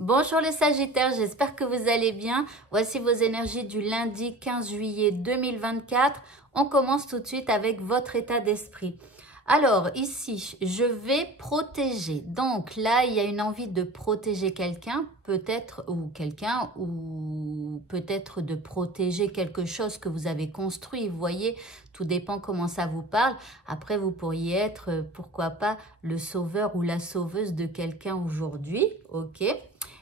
Bonjour les Sagittaires, j'espère que vous allez bien. Voici vos énergies du lundi 15 juillet 2024. On commence tout de suite avec votre état d'esprit. Alors ici, je vais protéger. Donc là, il y a une envie de protéger quelqu'un, peut-être, ou peut-être de protéger quelque chose que vous avez construit. Vous voyez, tout dépend comment ça vous parle. Après, vous pourriez être, pourquoi pas, le sauveur ou la sauveuse de quelqu'un aujourd'hui. Ok.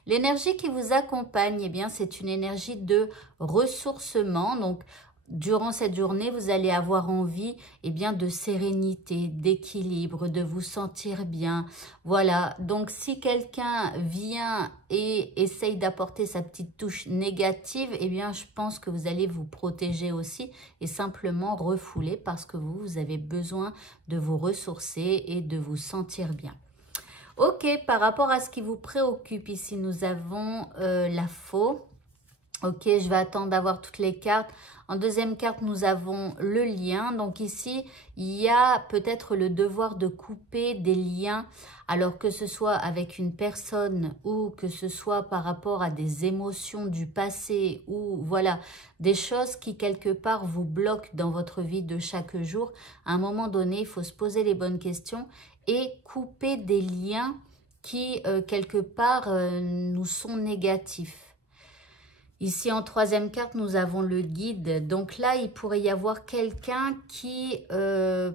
L'énergie qui vous accompagne, eh bien, c'est une énergie de ressourcement. Donc, durant cette journée, vous allez avoir envie eh bien, de sérénité, d'équilibre, de vous sentir bien. Voilà, donc si quelqu'un vient et essaye d'apporter sa petite touche négative, eh bien, je pense que vous allez vous protéger aussi et simplement refouler parce que vous avez besoin de vous ressourcer et de vous sentir bien. Ok, par rapport à ce qui vous préoccupe ici, nous avons la faux. Ok, je vais attendre d'avoir toutes les cartes. En deuxième carte, nous avons le lien. Donc ici, il y a peut-être le devoir de couper des liens, alors que ce soit avec une personne ou que ce soit par rapport à des émotions du passé ou voilà, des choses qui quelque part vous bloquent dans votre vie de chaque jour. À un moment donné, il faut se poser les bonnes questions et couper des liens qui quelque part nous sont négatifs. Ici, en troisième carte, nous avons le guide. Donc là, il pourrait y avoir quelqu'un qui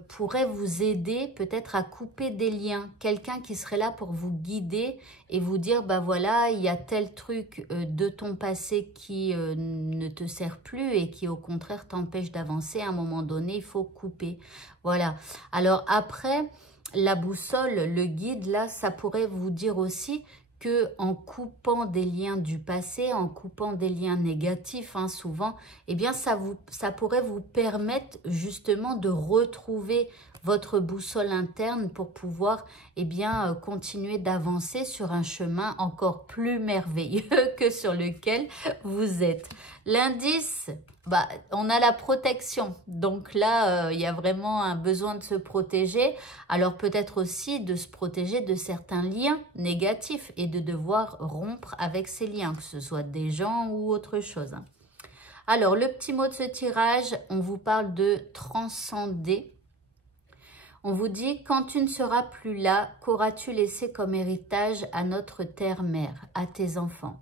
pourrait vous aider peut-être à couper des liens. Quelqu'un qui serait là pour vous guider et vous dire, bah voilà, il y a tel truc de ton passé qui ne te sert plus et qui au contraire t'empêche d'avancer. À un moment donné, il faut couper. Voilà. Alors après, la boussole, le guide, là, ça pourrait vous dire aussi que en coupant des liens du passé, en coupant des liens négatifs, hein, souvent, eh bien, ça pourrait vous permettre justement de retrouver votre boussole interne pour pouvoir eh bien, continuer d'avancer sur un chemin encore plus merveilleux que sur lequel vous êtes. L'indice, bah, on a la protection. Donc là, il y a vraiment un besoin de se protéger. Alors peut-être aussi de se protéger de certains liens négatifs et de devoir rompre avec ces liens, que ce soit des gens ou autre chose. Alors le petit mot de ce tirage, on vous parle de transcender. On vous dit, quand tu ne seras plus là, qu'auras-tu laissé comme héritage à notre terre-mère, à tes enfants?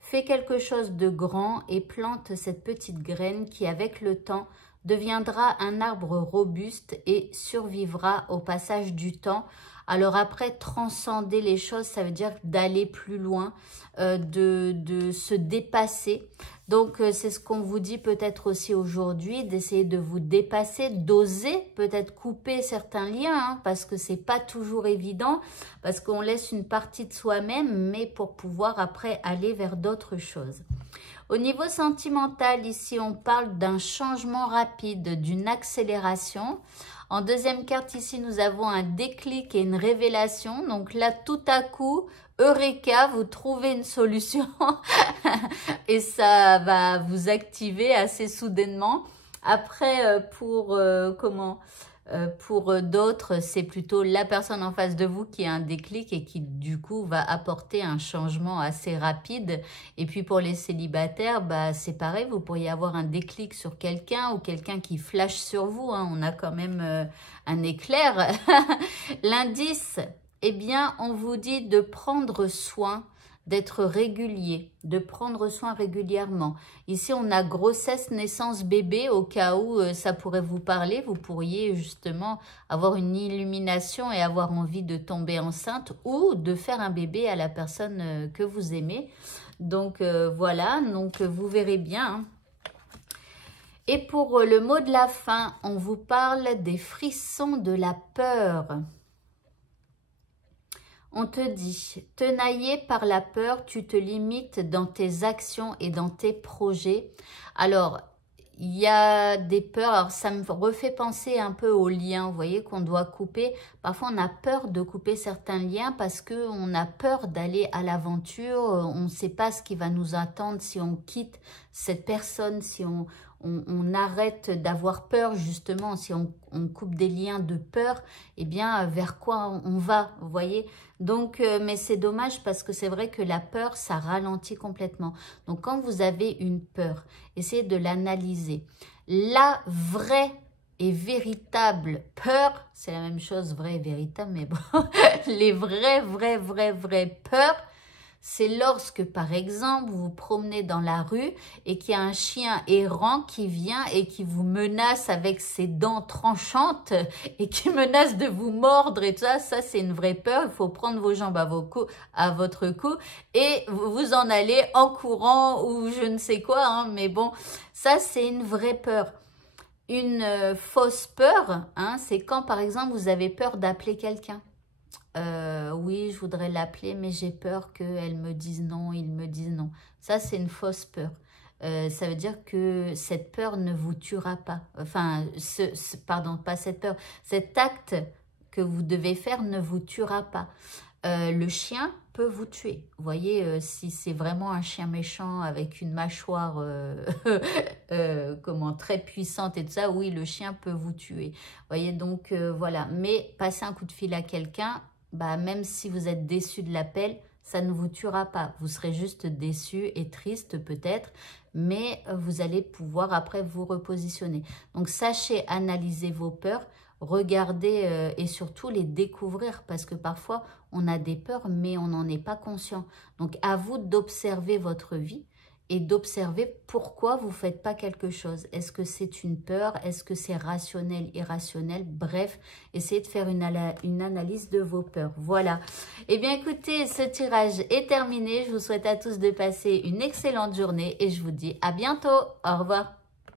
Fais quelque chose de grand et plante cette petite graine qui, avec le temps, deviendra un arbre robuste et survivra au passage du temps. Alors après, transcender les choses, ça veut dire d'aller plus loin, de se dépasser. Donc, c'est ce qu'on vous dit peut-être aussi aujourd'hui, d'essayer de vous dépasser, d'oser peut-être couper certains liens, hein, parce que c'est pas toujours évident, parce qu'on laisse une partie de soi-même, mais pour pouvoir après aller vers d'autres choses. Au niveau sentimental, ici, on parle d'un changement rapide, d'une accélération. En deuxième carte, ici, nous avons un déclic et une révélation. Donc là, tout à coup, Eureka, vous trouvez une solution et ça va vous activer assez soudainement. Après, pour d'autres, c'est plutôt la personne en face de vous qui a un déclic et qui, du coup, va apporter un changement assez rapide. Et puis, pour les célibataires, bah, c'est pareil, vous pourriez avoir un déclic sur quelqu'un ou quelqu'un qui flash sur vous. Hein. On a quand même un éclair. L'indice, eh bien, on vous dit de prendre soin, d'être régulier, de prendre soin régulièrement. Ici, on a grossesse, naissance, bébé, au cas où ça pourrait vous parler. Vous pourriez justement avoir une illumination et avoir envie de tomber enceinte ou de faire un bébé à la personne que vous aimez. Donc, voilà, donc vous verrez bien. Hein. Et pour le mot de la fin, on vous parle des frissons de la peur. On te dit, tenaillé par la peur, tu te limites dans tes actions et dans tes projets. Alors, il y a des peurs, alors ça me refait penser un peu aux liens, vous voyez, qu'on doit couper. Parfois, on a peur de couper certains liens parce qu'on a peur d'aller à l'aventure. On ne sait pas ce qui va nous attendre si on quitte cette personne, si on on arrête d'avoir peur, justement, si on coupe des liens de peur, eh bien, vers quoi on va, vous voyez? Donc, mais c'est dommage parce que c'est vrai que la peur, ça ralentit complètement. Donc, quand vous avez une peur, essayez de l'analyser. La vraie et véritable peur, c'est la même chose, vraie et véritable, mais bon, les vraies peurs, c'est lorsque, par exemple, vous vous promenez dans la rue et qu'il y a un chien errant qui vient et qui vous menace avec ses dents tranchantes et qui menace de vous mordre et tout ça. Ça, c'est une vraie peur. Il faut prendre vos jambes à votre cou et vous en allez en courant ou je ne sais quoi. Hein, mais bon, ça, c'est une vraie peur. Une fausse peur, hein, c'est quand, par exemple, vous avez peur d'appeler quelqu'un. Oui, je voudrais l'appeler, mais j'ai peur qu'elle me dise non, il me dise non. Ça, c'est une fausse peur. Ça veut dire que cette peur ne vous tuera pas. Enfin, pardon, pas cette peur. Cet acte que vous devez faire ne vous tuera pas. Le chien peut vous tuer. Vous voyez, si c'est vraiment un chien méchant avec une mâchoire très puissante et tout ça, oui, le chien peut vous tuer. Vous voyez, donc voilà. Mais passer un coup de fil à quelqu'un, bah, même si vous êtes déçu de l'appel, ça ne vous tuera pas. Vous serez juste déçu et triste peut-être, mais vous allez pouvoir après vous repositionner. Donc, sachez analyser vos peurs, regarder et surtout les découvrir parce que parfois, on a des peurs, mais on n'en est pas conscient. Donc, à vous d'observer votre vie et d'observer pourquoi vous ne faites pas quelque chose. Est-ce que c'est une peur? Est-ce que c'est rationnel, irrationnel? Bref, essayez de faire une analyse de vos peurs. Voilà. Eh bien, écoutez, ce tirage est terminé. Je vous souhaite à tous de passer une excellente journée et je vous dis à bientôt. Au revoir.